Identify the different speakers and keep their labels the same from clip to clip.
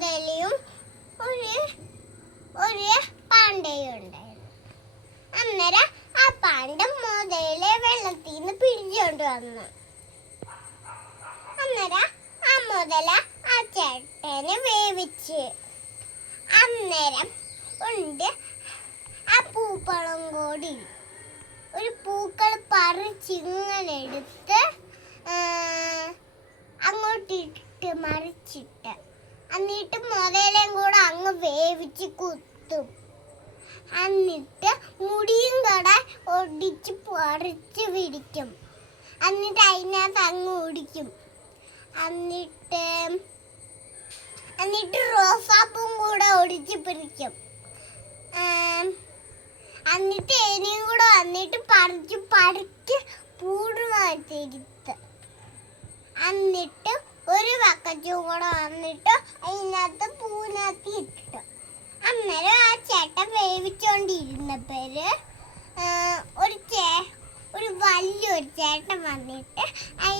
Speaker 1: മുതലയും ഒരു ഒരു പാണ്ടയും ഉണ്ടായിരുന്നു അന്നേരം ആ പാണ്ട മുതലെ വെള്ളത്തിൽ നിന്ന് പിടിച്ചോണ്ട് വന്നു. അന്നേരം ആ മുതല ആ ചേട്ടനെ വേവിച്ച്. അന്നേരം ഉണ്ട് ആ പൂപ്പളം കൂടി. ഒരു പൂക്കൾ പറിച്ചിങ്ങനെ എടുത്ത് അങ്ങോട്ടിട്ട് മറിച്ചിട്ട്. എന്നിട്ട് മുതലേം കൂടെ അങ്ങ് വേവിച്ച് കുത്തും. എന്നിട്ട് മുടിയും കൂടെ ഒടിച്ച് പറിച്ച് പിടിക്കും. എന്നിട്ട് അതിനകത്ത് അങ്ങ് ഒടിക്കും എന്നിട്ട് എന്നിട്ട് റോസാപ്പും കൂടെ ഒടിച്ച് പിടിക്കും. എന്നിട്ട് ഇനിയും കൂടെ വന്നിട്ട് പറിച്ച് പറിച്ച് പൂടുമാറ്റിരുത്ത് എന്നിട്ട് ഒരു ബക്കറ്റും കൂടെ വന്നിട്ട് അതിനകത്ത് പൂനാക്കി ഇട്ടു അന്നേരം ആ ചേട്ടൻ വേവിച്ചോണ്ടിരുന്നപ്പോര് ഒരു ചേ ഒരു വലിയൊരു ചേട്ടൻ വന്നിട്ട് ആ-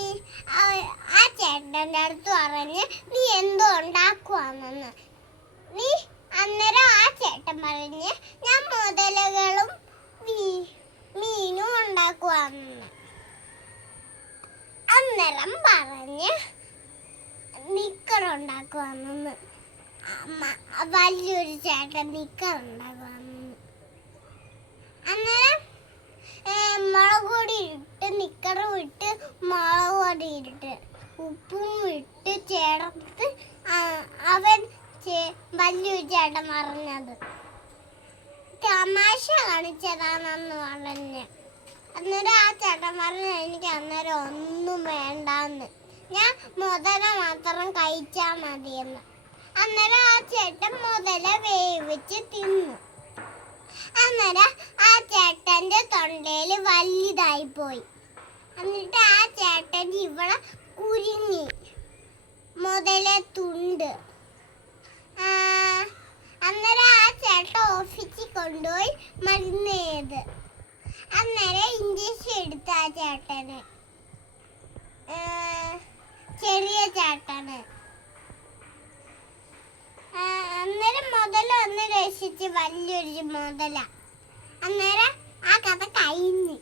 Speaker 1: ചേട്ടന്റെ അടുത്ത് പറഞ്ഞ് നീ എന്തോ ഉണ്ടാക്കുവാണെന്ന് നീ അന്നേരം ആ ചേട്ടൻ പറഞ്ഞ് ഞാൻ മുതലകളും മീനും ഉണ്ടാക്കുവാന്നു അന്നേരം പറഞ്ഞ് നിക്കർ അമ്മ വലിയൊരു ചേട്ടൻ നിക്കർ ഉണ്ടാക്കുവാന്ന് അന്നേരം ഏ, മുളക് പൊടി ഇട്ട് നിക്കറും ഇട്ട് മുളക് പൊടി ഇട്ട് ഉപ്പും ഇട്ട് ചേർത്ത് അവൻ വലിയൊരു ചേട്ടൻ പറഞ്ഞത്. തമാശ കാണിച്ചതാണെന്ന് പറഞ്ഞ്. അന്നേരം ആ ചേട്ടന്മാരെ എനിക്ക് അന്നേരം ഒന്നും വേണ്ടാന്ന്. ഞാൻ മുതല മാത്രം കഴിച്ചാ മതിയെന്ന്. അന്നേരം ആ ചേട്ടൻ മുതല വേവിച്ച് തിന്നു. അന്നേരം ആ ചേട്ടന്റെ തൊണ്ടയിൽ വലുതായി പോയി. എന്നിട്ട് ആ ചേട്ടൻ ഇവിടെ കുരുങ്ങി. മുതല തുണ്ട്. അന്നേരം ആ ചേട്ടൻ ഓഫീസിൽ കൊണ്ടുപോയി മരുന്ന് ചെയ്ത്. അന്നേരം ഇഞ്ചക്ഷൻ എടുത്ത ആ ചേട്ടന്. പരീക്ഷിച്ച് വലിയൊരു മുതല അന്നേരം ആ കഥ കഴിഞ്ഞ്.